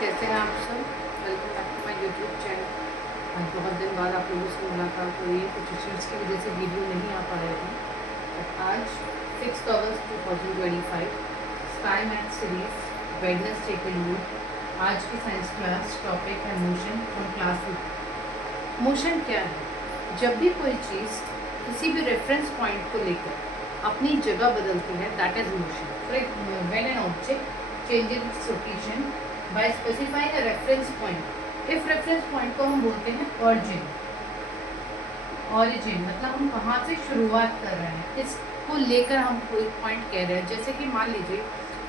कैसे हैं आप सब। Welcome back to my YouTube channel. आज बहुत दिन बाद आप लोगों से मुलाकात हुई है। कुछ चीज़ की वजह से वीडियो नहीं आ पा रहे थे, बट आज 6 अगस्त 2025 स्काई मैथ सीरीज वेडनेसडे के लिए आज की साइंस क्लास टॉपिक है मोशन फ्रॉम क्लास 8। मोशन क्या है? जब भी कोई चीज़ किसी भी रेफरेंस पॉइंट को लेकर अपनी जगह बदलती है, that is motion. When an object changes its location bye specifying a reference point. If reference point को हम बोलते हैं ऑरिजिन। ऑरिजिन मतलब हम कहाँ से शुरुआत कर रहे हैं, इसको लेकर हम कोई पॉइंट कह रहे हैं। जैसे कि मान लीजिए,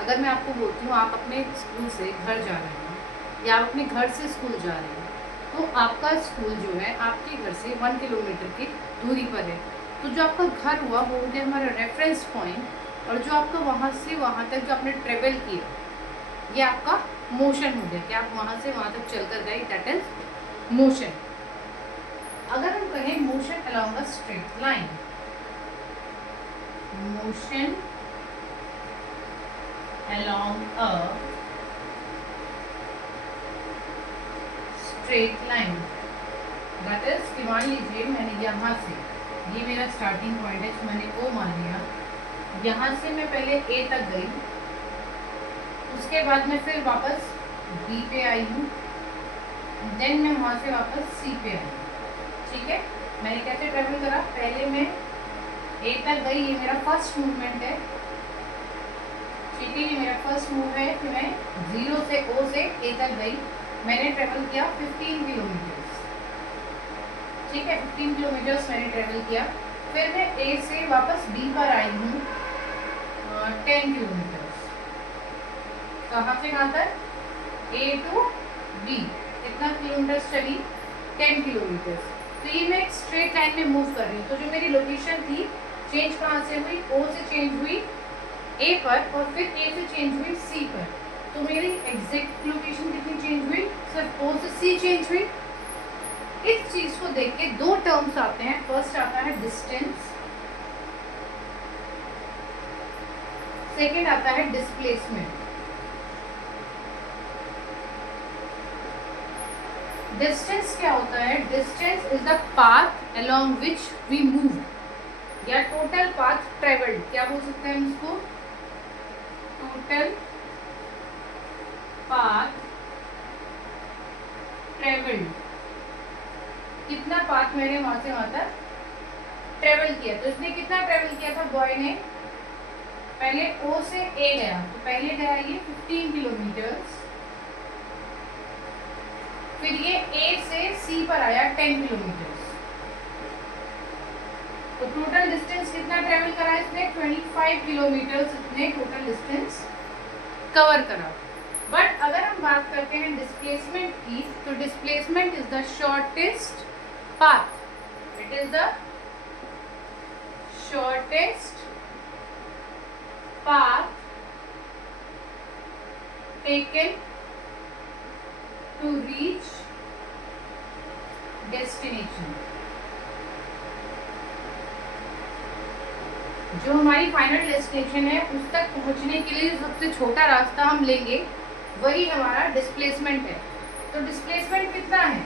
अगर मैं आपको बोलती हूँ आप अपने स्कूल से घर जा रहे हैं या आप अपने घर से स्कूल जा रहे हैं, तो आपका स्कूल जो है आपके घर से 1 किलोमीटर की दूरी पर है। तो जो आपका घर हुआ वो हो गया हमारा रेफरेंस पॉइंट, और जो आपका वहाँ से वहाँ तक जो आपने ट्रेवल किया ये आपका मोशन हो गया कि आप वहाँ से वहाँ तक चल कर गए, दैट इज मोशन। अगर हम कहें motion along a straight line, motion along a straight line, that is कि मान लीजिए मैंने यहाँ से, ये मेरा स्टार्टिंग पॉइंट है, मैंने ओ मान लिया, यहाँ से मैं पहले ए तक गई, उसके बाद मैं फिर वापस बी पे आई हूँ, देन मैं वहाँ से वापस सी पे आई। ठीक है, मैंने कैसे ट्रेवल करा? पहले मैं ए तक गई, ये मेरा फर्स्ट मूवमेंट है। ठीक है, ये मेरा फर्स्ट मूव है कि मैं 0 से ओ से ए तक गई। मैंने ट्रेवल किया 15 किलोमीटर्स। ठीक है, 15 किलोमीटर्स मैंने ट्रेवल किया। फिर मैं ए से वापस बी पर आई हूँ 10 किलोमीटर्स। कहाँ से कहाँ तक? ए टू बी। कितना किलोमीटर्स चली? 10 किलोमीटर्स। तो ये मैं एक स्ट्रेट लाइन में मूव कर रही हूँ। तो जो मेरी लोकेशन थी चेंज कहाँ से हुई? ओ से चेंज हुई ए पर, और फिर ए से चेंज हुई सी पर। तो मेरी एग्जैक्ट लोकेशन कितनी चेंज हुई? सिर्फ ओ से सी चेंज हुई। इस चीज को देख के दो टर्म्स आते हैं। फर्स्ट आता है डिस्टेंस, सेकेंड आता है डिस्प्लेसमेंट। डिस्टेंस क्या होता है? Distance is the path along which we move, या टोटल पाथ ट्रेवल्ड। क्या बोल सकते हैं हम इसको? Total path travelled. कितना पाथ मैंने वहां से वहां तक ट्रेवल किया। तो इसने कितना ट्रेवल किया था बॉय ने? पहले ओ से ए गया, तो पहले गया ये 15 किलोमीटर्स। फिर ये ए से सी पर आया 10 किलोमीटर्स। तो टोटल डिस्टेंस कितना ट्रेवल करा इसने? 25 किलोमीटर्स इसने टोटल डिस्टेंस कवर करा। बट अगर हम बात करते हैं डिस्प्लेसमेंट की, तो displacement is the shortest path. It is the shortest path taken to reach destination. जो हमारी फाइनल डेस्टिनेशन है उस तक पहुंचने के लिए सबसे छोटा रास्ता हम लेंगे, वही हमारा डिस्प्लेसमेंट है। तो डिस्प्लेसमेंट कितना है?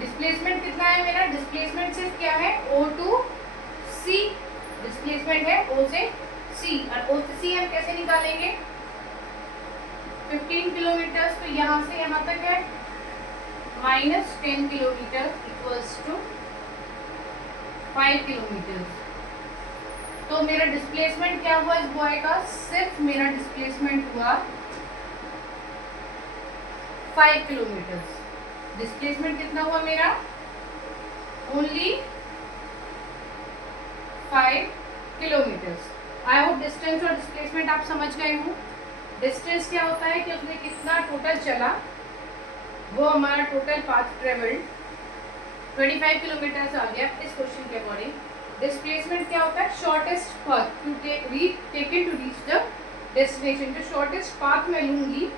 डिस्प्लेसमेंट कितना है मेरा? डिस्प्लेसमेंट सिर्फ क्या है? O टू C डिस्प्लेसमेंट है, O से C। और O से C हम कैसे निकालेंगे? 15 किलोमीटर्स, तो यहाँ से यहाँ तक है -10 किलोमीटर इक्वल्स टू 5 किलोमीटर्स। तो मेरा डिस्प्लेसमेंट क्या हुआ इस बॉय का? सिर्फ मेरा डिस्प्लेसमेंट हुआ 5 किलोमीटर्स। डिस्प्लेसमेंट कितना हुआ मेरा? Only 5 kilometres. I hope distance और डिस्प्लेसमेंट आप समझ गए हो। डिस्टेंस क्या होता है कि उसने कितना टोटल चला, वो हमारा टोटल पाथ ट्रेवल्ड 25 किलोमीटर्स आ गया इस क्वेश्चन के अकॉर्डिंग। डिस्प्लेसमेंट क्या होता है? Shortest path to taken to reach the destination. जो शॉर्टेस्ट पाथ मैं लूंगी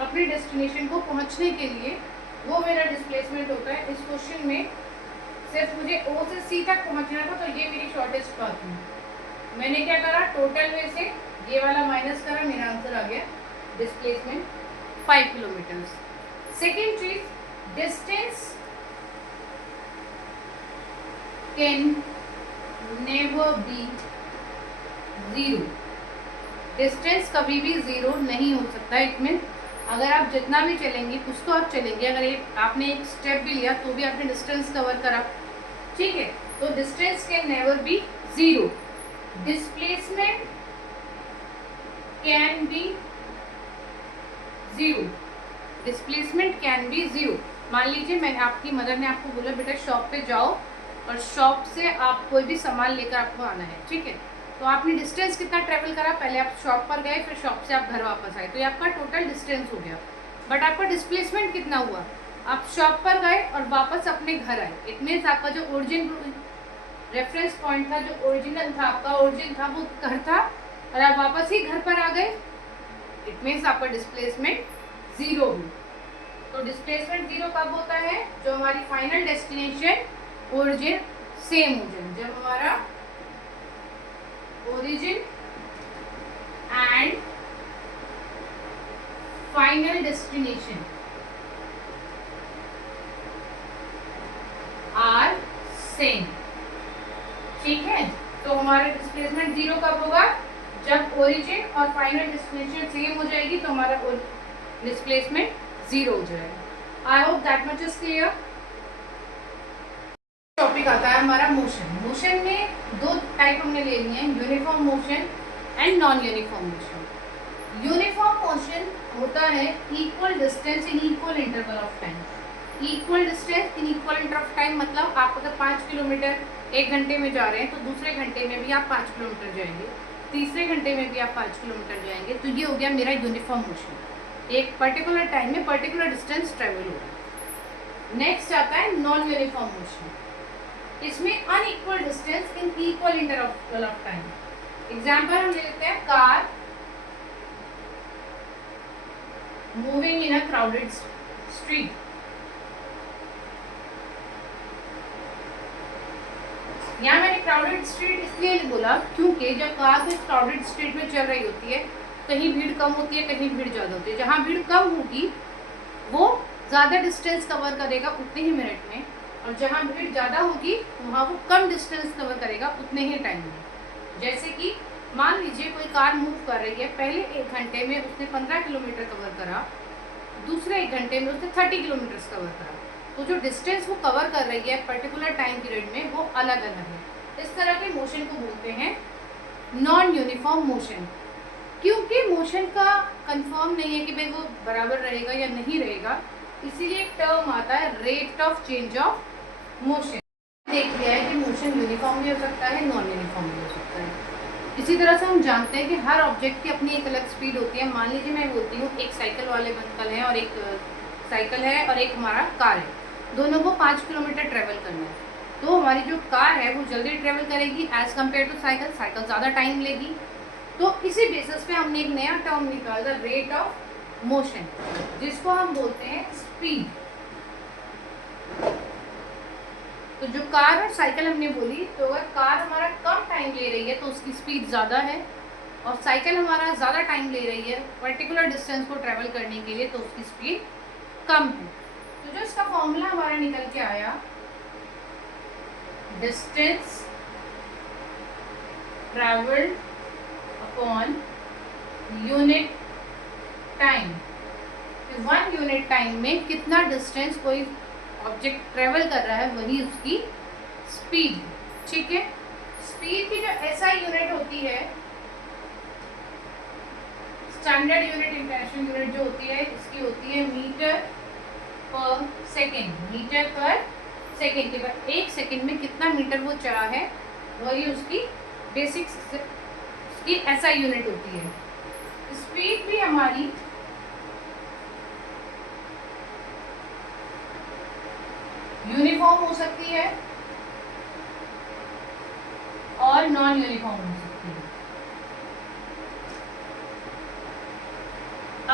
अपने डेस्टिनेशन को पहुंचने के लिए, वो मेरा डिस्प्लेसमेंट होता है। इस क्वेश्चन में सिर्फ मुझे ओ से सी तक पहुंचना था, तो ये मेरी शॉर्टेस्ट पाथ है। मैंने क्या करा? टोटल में से ये वाला माइनस करा, मेरा आंसर आ गया डिस्प्लेसमेंट 5 किलोमीटर्स। सेकेंड चीज, distance can never be zero. Distance कभी भी जीरो नहीं हो सकता। इट मीन अगर आप जितना भी चलेंगे, कुछ तो आप चलेंगे, अगर आपने एक स्टेप भी लिया तो भी आपने डिस्टेंस कवर करा, ठीक है। तो distance can never be zero. Displacement can be zero. Displacement can be zero. मान लीजिए मैं, आपकी मदर ने आपको बोला बेटा शॉप पे जाओ और शॉप से आप कोई भी सामान लेकर आपको आना है, ठीक है। तो आपने डिस्टेंस कितना ट्रेवल करा, पहले आप शॉप पर गए, फिर शॉप से आप घर वापस आए, तो ये आपका टोटल डिस्टेंस हो गया। बट आपका डिस्प्लेसमेंट कितना हुआ, आप शॉप पर गए और वापस अपने घर आए। इट मीन्स आपका जो ओरिजिन रेफरेंस पॉइंट था, जो ओरिजिनल था, आपका ओरिजिन था, वो घर था, और आप वापस ही घर पर आ गए। इट मीन्स आपका डिस्प्लेसमेंट जीरो हुई। तो डिस्प्लेसमेंट जीरो कब होता है, जो हमारी फाइनल डेस्टिनेशन ओरिजिन सेम हो जाए, जब हमारा origin and final destination are same, ठीक है। तो हमारा डिस्प्लेसमेंट जीरो कब होगा, जब ओरिजिन और फाइनल डेस्टिनेशन सेम हो जाएगी, तो हमारा डिस्प्लेसमेंट जीरो हो जाएगा। I hope that much is clear. Topic आता है हमारा मोशन। मोशन में दो टाइप हमने ले लिए हैं, uniform motion and non uniform motion. Uniform motion होता है equal distance in equal interval of time. Equal distance in equal interval of time मतलब आप अगर 5 किलोमीटर 1 घंटे में जा रहे हैं, तो दूसरे घंटे में भी आप 5 किलोमीटर जाएंगे, तीसरे घंटे में भी आप 5 किलोमीटर जाएंगे। तो ये हो गया मेरा यूनिफॉर्म मोशन, एक पर्टिकुलर टाइम में पर्टिकुलर डिस्टेंस ट्रेवल होगा। नेक्स्ट आता है नॉन यूनिफॉर्म मोशन। इसमें unequal distance in equal interval of time. Example हम ले लेते हैं, car moving in a crowded street. यहाँ मैंने क्राउडेड स्ट्रीट इसलिए बोला क्योंकि जब कार इस क्राउडेड स्ट्रीट में चल रही होती है, कहीं भीड़ कम होती है, कहीं भीड़ ज़्यादा होती है। जहाँ भीड़ कम होगी वो ज़्यादा डिस्टेंस कवर करेगा उतने ही मिनट में, और जहाँ भीड़ ज़्यादा होगी वहाँ वो कम डिस्टेंस कवर करेगा उतने ही टाइम में। जैसे कि मान लीजिए कोई कार मूव कर रही है, पहले 1 घंटे में उसने 15 किलोमीटर कवर करा, दूसरे 1 घंटे में उसने 30 किलोमीटर कवर करा। तो जो डिस्टेंस वो कवर कर रही है पर्टिकुलर टाइम पीरियड में, वो अलग अलग है। इस तरह के मोशन को बोलते हैं नॉन यूनिफॉर्म मोशन। क्योंकि मोशन का कंफर्म नहीं है कि भाई वो बराबर रहेगा या नहीं रहेगा, इसीलिए एक टर्म आता है rate of change of motion. देख लिया है कि मोशन यूनिफॉर्म भी हो सकता है, नॉन यूनिफॉर्म भी हो सकता है। इसी तरह से हम जानते हैं कि हर ऑब्जेक्ट की अपनी एक अलग स्पीड होती है। मान लीजिए मैं बोलती हूँ एक साइकिल वाले अंकल हैं और एक साइकिल है और एक हमारा कार है, दोनों को 5 किलोमीटर ट्रेवल करना है। तो हमारी जो कार है वो जल्दी ट्रेवल करेगी as compare to cycle, cycle ज़्यादा टाइम लेगी। तो इसी बेसिस पे हमने एक नया टर्म निकाला, रेट ऑफ मोशन, जिसको हम बोलते हैं स्पीड। तो जो कार और साइकिल हमने बोली, तो अगर कार हमारा कम टाइम ले रही है तो उसकी स्पीड ज़्यादा है, और साइकिल हमारा ज़्यादा टाइम ले रही है पर्टिकुलर डिस्टेंस को ट्रेवल करने के लिए, तो उसकी स्पीड कम है। तो जो इसका फॉर्मूला हमारा निकल के आया, distance travelled upon unit time. 1 unit time में कितना डिस्टेंस कोई ऑब्जेक्ट ट्रेवल कर रहा है, वही उसकी स्पीड, ठीक है। स्पीड की जो एसआई यूनिट होती है, स्टैंडर्ड यूनिट, इंटरनेशनल यूनिट जो होती है, इसकी होती है मीटर पर सेकेंड। मीटर पर सेकेंड के बाद 1 सेकेंड में कितना मीटर वो चला है, वही उसकी बेसिक की एसआई यूनिट होती है। स्पीड भी हमारी यूनिफॉर्म हो सकती है और नॉन यूनिफॉर्म हो सकती है।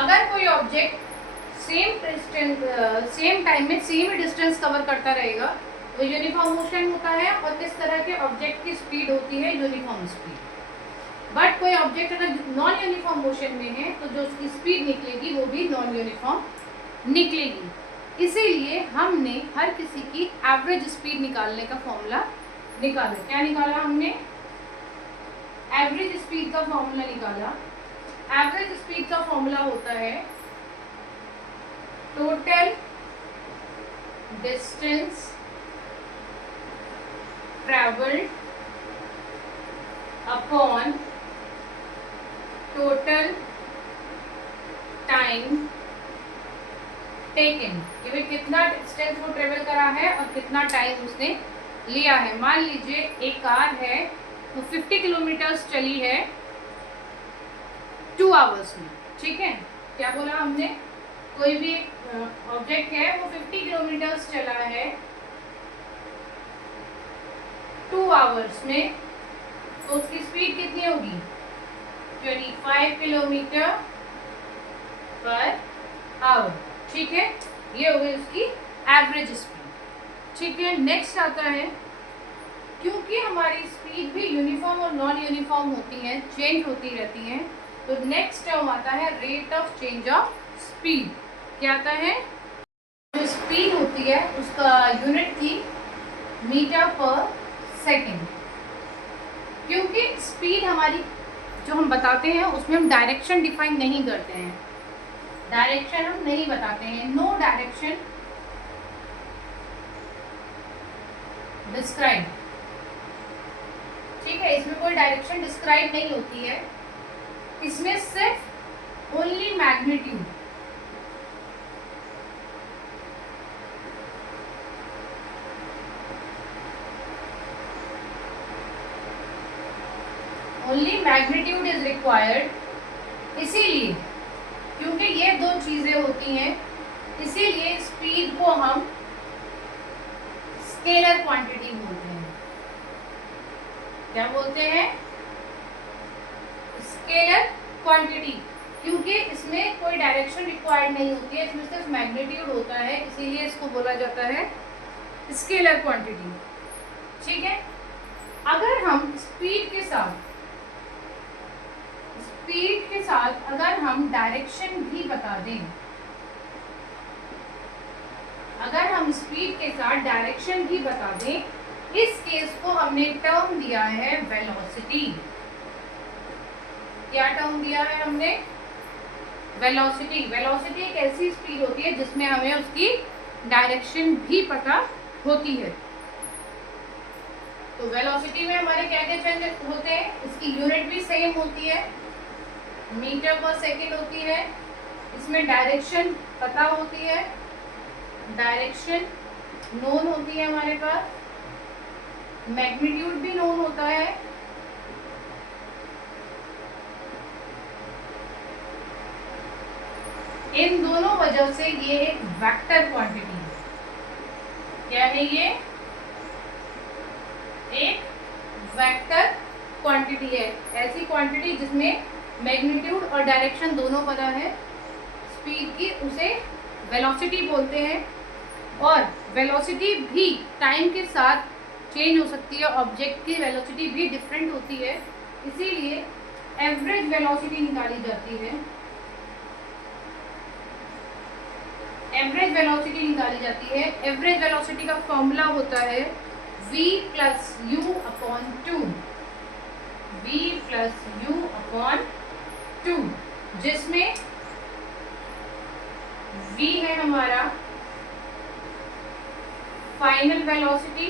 अगर कोई ऑब्जेक्ट सेम टाइम में सेम डिस्टेंस कवर करता रहेगा तो यूनिफॉर्म मोशन होता है, और इस तरह के ऑब्जेक्ट की स्पीड होती है यूनिफॉर्म स्पीड। बट कोई कोई ऑब्जेक्ट अगर नॉन यूनिफॉर्म मोशन में है तो जो उसकी स्पीड निकलेगी वो भी नॉन यूनिफॉर्म निकलेगी। इसीलिए हमने हर किसी की एवरेज स्पीड निकालने का फॉर्मूला निकाला। क्या निकाला हमने? एवरेज स्पीड का फॉर्मूला निकाला। एवरेज स्पीड का फॉर्मूला होता है total distance travelled upon total time taken, कि भाई कितना डिस्टेंस वो ट्रेवल करा है और कितना टाइम उसने लिया है। मान लीजिए एक कार है वो 50 किलोमीटर्स चली है 2 आवर्स में, ठीक है। क्या बोला हमने? कोई भी ऑब्जेक्ट है वो 50 किलोमीटर्स चला है 2 आवर्स में, तो उसकी स्पीड कितनी होगी? 25 किलोमीटर पर आवर, ठीक है। ये हो गई उसकी एवरेज स्पीड, ठीक है। नेक्स्ट आता है, क्योंकि हमारी स्पीड भी यूनिफॉर्म और नॉन यूनिफॉर्म होती है, चेंज होती रहती हैं, तो नेक्स्ट टर्म आता है rate of change of speed. क्या आता है? जो स्पीड होती है उसका यूनिट थी मीटर पर सेकेंड। क्योंकि स्पीड हमारी जो हम बताते हैं उसमें हम डायरेक्शन डिफाइन नहीं करते हैं, डायरेक्शन हम नहीं बताते हैं, नो डायरेक्शन डिस्क्राइब, ठीक है। इसमें कोई डायरेक्शन डिस्क्राइब नहीं होती है, इसमें सिर्फ only magnitude, only magnitude is required. इसीलिए क्योंकि ये दो चीजें होती हैं, इसीलिए स्पीड को हम स्केलर क्वांटिटी बोलते हैं। क्या बोलते हैं? स्केलर क्वांटिटी, क्योंकि इसमें कोई डायरेक्शन रिक्वायर्ड नहीं होती है, इसमें सिर्फ मैग्नीट्यूड होता है, इसीलिए इसको बोला जाता है स्केलर क्वांटिटी, ठीक है। अगर हम स्पीड के साथ अगर हम डायरेक्शन भी बता दें, अगर हम स्पीड के साथ डायरेक्शन भी बता दें, इस केस को हमने टर्म दिया है वेलोसिटी। क्या टर्म दिया है हमने? वेलोसिटी। वेलोसिटी एक ऐसी स्पीड होती है जिसमें हमें उसकी डायरेक्शन भी पता होती है। तो वेलोसिटी में हमारे क्या क्या चेंज होते हैं? इसकी यूनिट भी सेम होती है, मीटर पर सेकेंड होती है, इसमें डायरेक्शन पता होती है, डायरेक्शन नोन होती है हमारे पास, मैग्नीट्यूड भी नोन होता है, इन दोनों वजह से ये एक वेक्टर क्वांटिटी है। क्या है ये? एक वेक्टर क्वांटिटी है, ऐसी क्वांटिटी जिसमें मैग्नीट्यूड और डायरेक्शन दोनों पता है स्पीड की, उसे वेलोसिटी बोलते हैं। और वेलोसिटी भी टाइम के साथ चेंज हो सकती है, ऑब्जेक्ट की वेलोसिटी भी डिफरेंट होती है, इसीलिए एवरेज वेलोसिटी निकाली जाती है। एवरेज वेलोसिटी निकाली जाती है। एवरेज वेलोसिटी का फॉर्मूला होता है v plus you upon 2, v plus you upon 2, जिसमें v है हमारा फाइनल वेलोसिटी,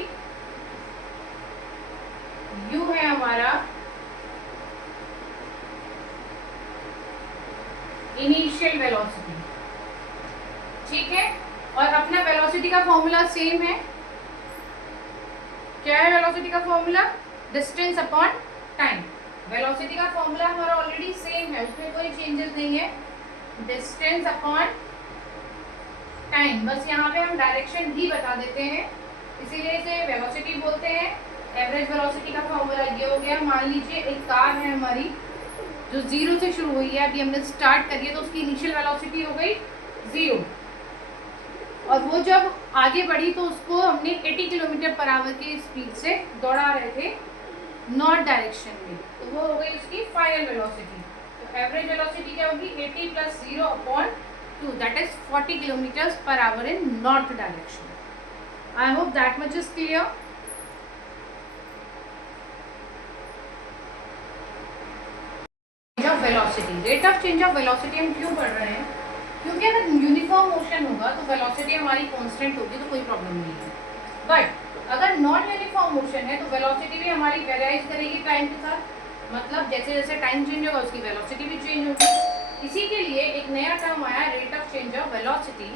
u है हमारा इनिशियल वेलोसिटी, ठीक है। और अपना वेलोसिटी का फॉर्मूला सेम है। क्या है वेलोसिटी का formula? Distance upon time. Velocity का फॉर्मूला हमारा ऑलरेडी सेम है, उसमें कोई चेंजेस नहीं है, डिस्टेंस अपॉन टाइम। बस यहाँ पे हम डायरेक्शन भी बता देते हैं, इसीलिए इसे वेलोसिटी बोलते हैं। एवरेज वेलोसिटी का फॉर्मूला ये हो गया। मान लीजिए एक कार है हमारी जो 0 से शुरू हुई है, अभी हमने स्टार्ट करी है, तो उसकी इनिशियल वेलोसिटी हो गई 0, और वो जब आगे बढ़ी तो उसको हमने 80 किलोमीटर पर आवर की स्पीड से दौड़ा रहे थे नॉर्थ डायरेक्शन में, तो वो हो गई उसकी फाइनल फाइनल वेलोसिटी, तो एवरेज वेलोसिटी क्या होगी 80 + 0/2, that is 40 km/h in north direction. I hope that much is clear. Velocity, rate of change of velocity हम क्यों पढ़ रहे हैं? क्योंकि अगर यूनिफॉर्म मोशन होगा तो वेलोसिटी हमारी कांस्टेंट होगी, तो कोई प्रॉब्लम नहीं है। बट अगर नॉन यूनिफॉर्म मोशन है तो वेलोसिटी भी हमारी वेराइज करेगी टाइम के साथ, मतलब जैसे जैसे टाइम चेंज होगा उसकी वेलोसिटी भी चेंज होगी। इसी के लिए एक नया टर्म आया, rate of change of velocity,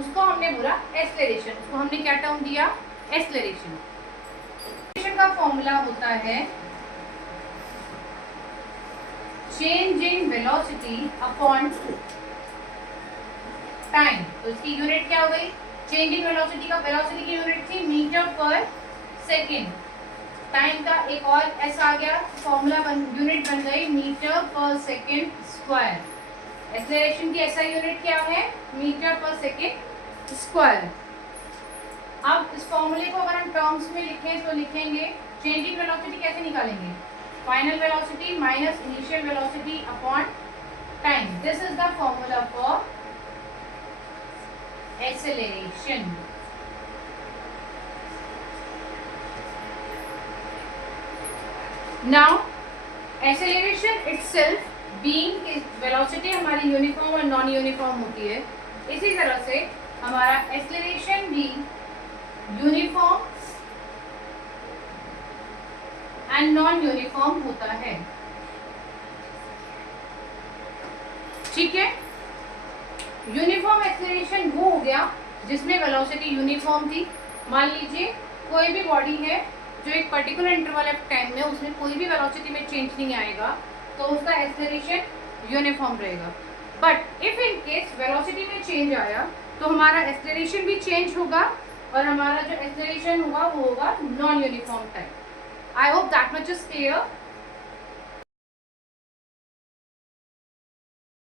उसको हमने बोला एक्सेलरेशन। उसको हमने क्या टर्म दिया? एक्सेलरेशन। एक्सेलरेशन का फॉर्मूला होता है change in velocity upon time. तो इसकी यूनिट क्या हो गई? चेंज इन वेलोसिटी का, वेलोसिटी की यूनिट थी मीटर पर सेकेंड, टाइम का एक और एस आ गया, फॉर्मूला यूनिट बन गई मीटर पर सेकेंड स्क्वायर। एक्सेलरेशन की ऐसा यूनिट क्या है? मीटर पर सेकेंड स्क्वायर। अब इस फॉर्मूले को अगर हम टर्म्स में लिखें तो लिखेंगे चेंज इन वेलोसिटी कैसे निकालेंगे? Final velocity minus initial velocity upon time. This is the formula for acceleration. Now acceleration itself being velocity हमारी यूनिफॉर्म और नॉन यूनिफॉर्म होती है, इसी तरह से हमारा acceleration भी यूनिफॉर्म एंड नॉन यूनिफॉर्म होता है। ठीक है, यूनिफॉर्म एक्सेलरेशन वो हो गया जिसमें वेलोसिटी यूनिफॉर्म थी। मान लीजिए कोई भी बॉडी है जो एक पर्टिकुलर इंटरवल ऑफ टाइम में उसमें कोई भी वेलोसिटी में चेंज नहीं आएगा, तो उसका एक्सेलरेशन यूनिफॉर्म रहेगा। But if in case velocity में चेंज आया तो हमारा एक्सेलरेशन भी चेंज होगा और हमारा जो एक्सेलरेशन होगा वो होगा non uniform type. I hope that much is clear.